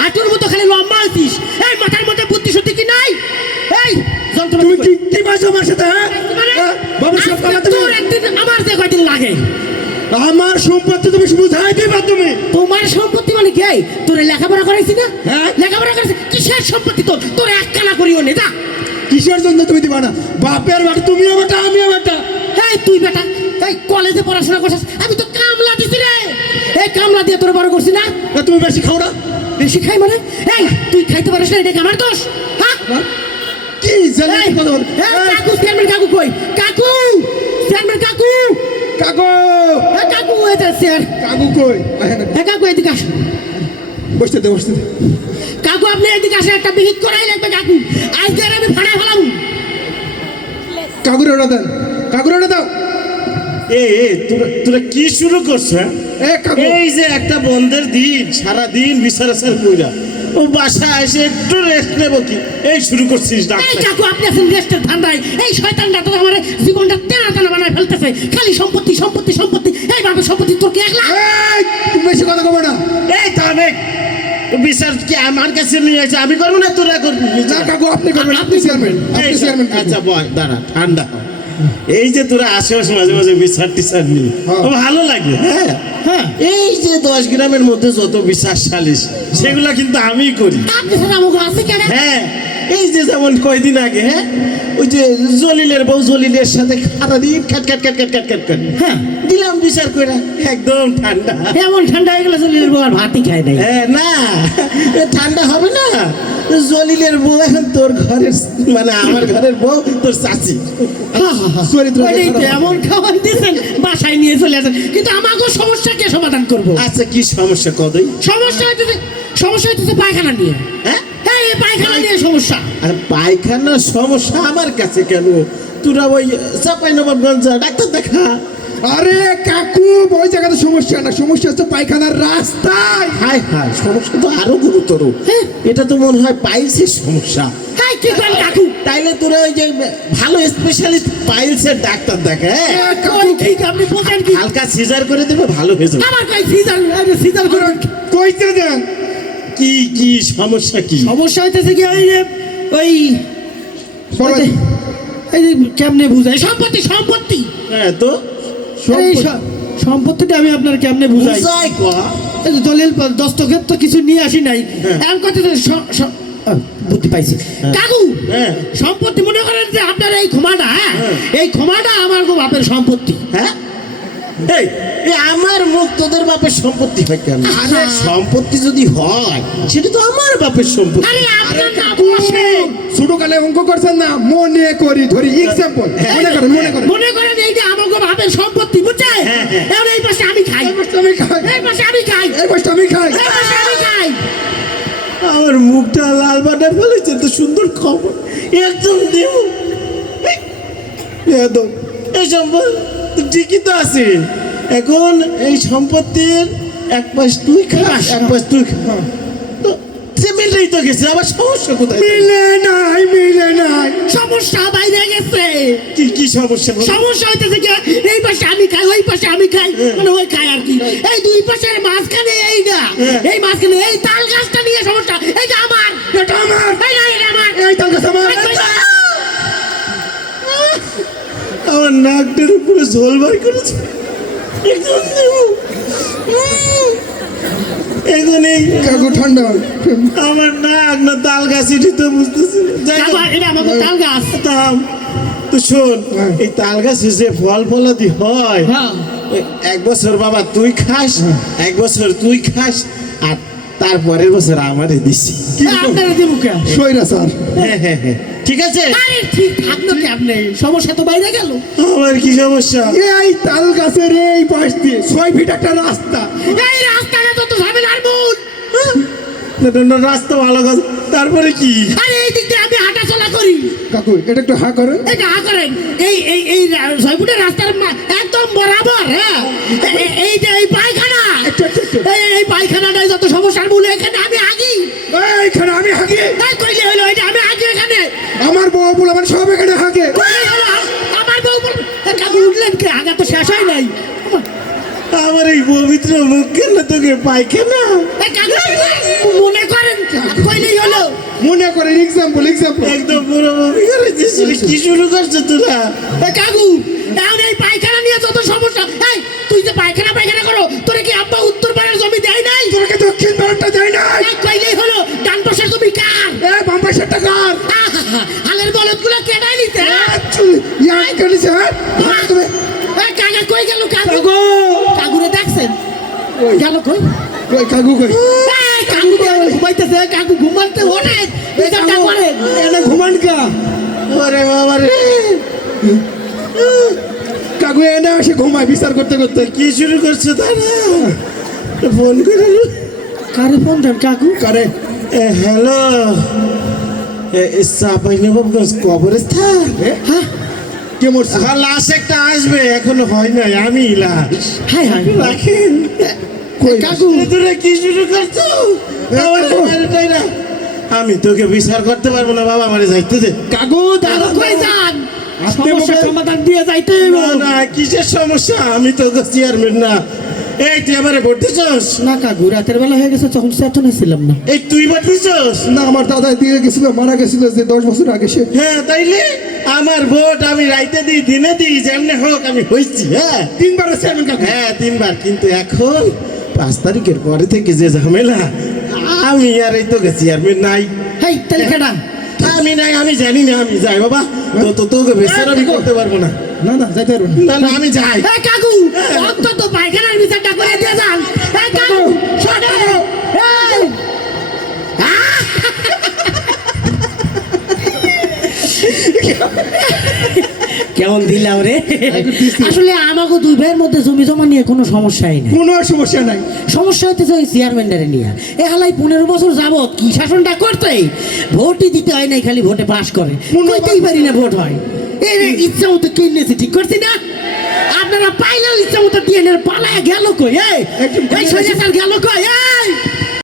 হাঁটুর মতো খালি লম্বা হইছিস। এই মাথার মধ্যে বুদ্ধি শুদ্ধি কি নাই? এই যন্ত্র তুমি কি বাসো আমার সাথে? হ্যাঁ বাবু সব কথা তোর একদিন আমার যে কয়দিন লাগে। আমার সম্পত্তি তুমি বুঝাই দিবা তুমি। তোমার সম্পত্তি মানে কি? তোর লেখাপড়া করাইছি না? হ্যাঁ লেখাপড়া করাইছি। কিসের সম্পত্তি তোর? তোর এক কানা করিও নে যা। কিসের জন্য তুমি দিবা না? বাপের বাড়ি তুমিও বেটা আমিও বেটা। এই তুই বেটা এই কলেজে পড়াশোনা করছিস, আমি তো কামলা দিছি রে। এই কামলা দিয়ে তোর বড় করছি না? তুমি বেশি খাও না? বেশি খাই মানে? এই তুই খাইতে পারিস না, এটা কি আমার দোষ? হ্যাঁ কি জানি কথা বল। কাকু চেয়ারম্যান কাকু কই? কাকু চেয়ারম্যান কাকু কাকু কাকু এটা স্যার কাকু কই? কাকু এদিকে আস। বসতে দে বসতে দে। কাকু আপনি এদিকে আসে, একটা বিহিত করাই লাগবে কাকু। আজকে আর আমি ফাড়া ফেলাম। কাকুর ওটা দেন, কাকুর ওটা দাও। তোরা কি শুরু করছো? এই যে একটা বন্ধের দিন, সারা দিন বিচারাচার কইরা ও বাসায় এসে একটু রেস্ট নেবো কি এই শুরু করছিস? এই কাকু আপনি আছেন রেস্টের ধান্দায়। এই শয়তানটা তো আমার জীবনটা টানা টানা বানায় ফেলতেছে। খালি সম্পত্তি সম্পত্তি সম্পত্তি। এই বাবা সম্পত্তি তোর কি একলা? তুমি বেশি কথা কবে না। এই তবে বিচার কি আমার কাছে নিয়ে আসে? আমি করবো না, তোরা করবি? না কাকু আপনি করবেন, আপনি চেয়ারম্যান, আপনি চেয়ারম্যান। আচ্ছা বয়, দাঁড়া ঠান্ডা হ। এই যে তোরা আশেপাশে মাঝে মাঝে বিচার টিচার নিয়ে ভালো লাগে। হ্যাঁ হ্যাঁ, এই যে 10 গ্রামের মধ্যে যত বিচার সালিশ সেগুলা কিন্তু আমিই করি। আপনি স্যার আমাকে আছে কেন? হ্যাঁ, এই যে যেমন কয়দিন আগে, হ্যাঁ ওই যে জলিলের বউ জলিলের সাথে সারাদিন খ্যাট খ্যাট খ্যাট খ্যাট খ্যাট খ্যাট খ্যাট, হ্যাঁ দিলাম বিচার করে একদম ঠান্ডা। এমন ঠান্ডা হয়ে গেলে জলিলের বউ আর ভাতই খায় নাই। হ্যাঁ না, ঠান্ডা হবে না। জলিলের বউ এখন তোর ঘরের, মানে আমার ঘরের বউ তোর চাচি। এমন খাবার দিয়েছেন বাসায় নিয়ে চলে আসেন, কিন্তু আমাকেও সমস্যা কে সমাধান করবো? আচ্ছা কি সমস্যা কদই? সমস্যা হইতেছে পায়খানা নিয়ে। হ্যাঁ এই পায়খানা নিয়ে সমস্যা। আর পায়খানার সমস্যা আমার কাছে কেন? তোরা ওই চাঁপাইনবাবগঞ্জ ডাক্তার দেখা। আরে কাকু ওই জায়গাতে সমস্যা না, সমস্যা হচ্ছে পায়খানার রাস্তায়। হায় হায়, সমস্যা তো আরো গুরুতর। এটা তো মনে হয় পাইলসের সমস্যা। কি করেন কাকু? তাইলে তোরা ওই যে ভালো স্পেশালিস্ট পাইলসের ডাক্তার দেখা। আপনি বোঝেন কি? হালকা সিজার করে দেবে, ভালো হয়ে যাবে। আমার কই সিজার করুন। কইতে দেন। কি কি সমস্যা? কি সমস্যা হইতেছে কি? ওই বলেন। এই যে কেমনে বুঝাই? সম্পত্তি সম্পত্তি। হ্যাঁ তো সম্পত্তিটা আমি আপনার কেমনে বুঝাই? বুঝাই কয়া। এই যে দলিল দস্তখত তো কিছু নিয়ে আসি নাই। এমন কথা বুদ্ধি পাইছি কাকু। সম্পত্তি মনে করেন যে আপনার এই ক্ষমাটা, এই ক্ষমাটা আমার বাপের সম্পত্তি। হ্যাঁ এই আমার মুখ তোদের বাপের সম্পত্তি হয় কেন? আরে সম্পত্তি যদি হয় সেটা তো আমার বাপের সম্পত্তি। আরে আপনার না বসে ছোটকালে অঙ্ক করছেন না, মনে করি ধরি এক্সাম্পল। মনে করেন এই যে আমার বাপের সম্পত্তি, বুঝছেন? এখন এই পাশে আমি খাই, এই পাশে আমি খাই, এই পাশে আমি খাই, এই পাশে আমি খাই, এই পাশে আমি খাই। আমার মুখটা লাল বাটা ফেলেছে তো সুন্দর খবর একদম দেব। এই সম্পত্তি ঠিকই তো আছে। এখন এই সম্পত্তির এক পাশ তুই খাস, এক পাশ তুই খা। তো সে মিলেই তো গেছে, আবার সমস্যা কোথায়? মিলে নাই সমস্যা বাইরে গেছে। কি কি সমস্যা? সমস্যা হইতেছে কি? এই পাশে আমি খাই, ওই পাশে আমি খাই, মানে ওই খাই আর কি। এই দুই পাশের মাঝখানে এইটা, এই মাঝখানে এই তাল গাছটা নিয়ে সমস্যা। এইটা আমার, এটা আমার, এই না এটা আমার, এই তাল গাছ আমার। আমার নাকটার উপরে ঝোল বার করেছে একদম দেব। এখন এই কাকু ঠান্ডা। আমার নাক না তাল গাছিটি তো বুঝতেছি না। এটা আমার তাল গাছ। তো শোন, এই তাল গাছে যে ফল ফলাদি হয়, এক বছর বাবা তুই খাস, এক বছর তুই খাস, আর তারপরের বছর আমারে দিছি। সইরা স্যার। হ্যাঁ হ্যাঁ হ্যাঁ, ঠিক আছে। আরে ঠিক থাকলো কি? আপনি সমস্যা তো বাইরে গেল। আমার কি সমস্যা? এই তাল গাছের এই পাশ দিয়ে 6 ফিট একটা রাস্তা। এই রাস্তাটা তো ঝামেলার মূল। রাস্তা ভালো কথা, তারপরে কি? আরে এই দিক দিয়ে আমি হাঁটা চলা করি। কাকু এটা একটু হা করেন। এটা হা করেন। এই এই এই 6 ফুটের রাস্তার একদম বরাবর। হ্যাঁ এই যে এই পায়খানা, এই পায়খানাটাই যত সমস্যার মূল। এখানে আমি আগি, এইখানে আমি হাগি। কইলে হলো এটা আমি আগে এখানে। আমার বউ বলে আমার সব এখানে হাগে। আমার বউ বল কাকু উঠলেন কে? আগা তো শেষ হয় নাই। আমার এই পবিত্র মুখ কেন তোকে পায়খানা? মনে করেন মনে করেন এক্সাম্পল একদম পুরো বমি করে দিয়েছিল কি শুরু করছো তোরা এ কাকু এখন এই পায়খানা নিয়ে যত সমস্যা এই তুই যে পায়খানা করো তোরে কি আব্বা উত্তর পাড়ার জমি দেয় নাই তোকে দক্ষিণ ভারতটা দেয় নাই এই কইলেই হলো ডান পাশের জমি কার এ বাম পাশের টাকা আহা, হালের বলদগুলো কেনাই নিতে ইয়ার করেছে তুমি কাকা কই গেল কাকু কাকু কাকুরে দেখছেন কই? গেল কই কই কাকু কই এই, কাকু ঘুমাইতেছে কাকু ঘুমাতে ওঠে বিচারটা করে এটা ঘুমান কা ওরে বাবা রে কাকু এনে আসে ঘুমায় বিচার করতে করতে কি শুরু করছো তারা ফোন করে কারে ফোন দেন কাকু করে হ্যালো চাপাইনবাবগঞ্জ কবরস্থান হ্যাঁ কে মরছে হ্যাঁ লাশ একটা আসবে এখনো হয় নাই আমি লাশ হাই হাই রাখেন কই কাকু তোরা কি শুরু করছো আমার বাড়িটাই না আমি তোকে বিচার করতে পারবো না বাবা আমারে যাইতে দে কাকু দাদা কই যান আপনি সমস্যার মোবাইল- সমাধান দিয়ে যাইতে হইব। না না কিসের সমস্যা আমি তো চেয়ারম্যান না এই তুই আমারে ভোট দিছস না কাকু রাতের বেলা হয়ে গেছে তখন চেতনে ছিলাম না এই তুই ভোট দিছস না আমার দাদা দিয়ে গেছিল মারা গেছিল যে 10 বছর আগে সে হ্যাঁ তাইলে আমার ভোট আমি রাইতে দিই দিনে দিই যেমনি হোক আমি হইছি হ্যাঁ তিনবার চেয়ারম্যান কাকু হ্যাঁ 3 বার কিন্তু এখন 5 তারিখের পরে থেকে যে ঝামেলা আমি আর এই তো চেয়ারম্যান নাই হেই তাহলে কেডা আমি নাই আমি জানি না আমি যাই বাবা তোকে বিচার আমি করতে পারবো না না না যাইতে পারবো না না না আমি যাই এই কাকু অন্তত পায়খানার বিচারটা করে দিয়ে যান এই কাকু শোনো এই কেমন দিলাম রে আসলে আমাকে দুই ভাইয়ের মধ্যে জমি জমা নিয়ে কোনো সমস্যাই নেই কোনো সমস্যা নাই সমস্যা হইতেছে ওই চেয়ারম্যানটারে নিয়ে এ হালাই 15 বছর যাবত কি শাসনটা করতে ভোটই দিতে হয় নাই খালি ভোটে পাস করে কইতেই পারি না ভোট হয় এই রে ইচ্ছা মতো কিনেছি ঠিক করছি না আপনারা পাইলেও ইচ্ছা মতো দিয়ে পালায় গেল কই এই একদম এই সোজা স্যার গেল কই এই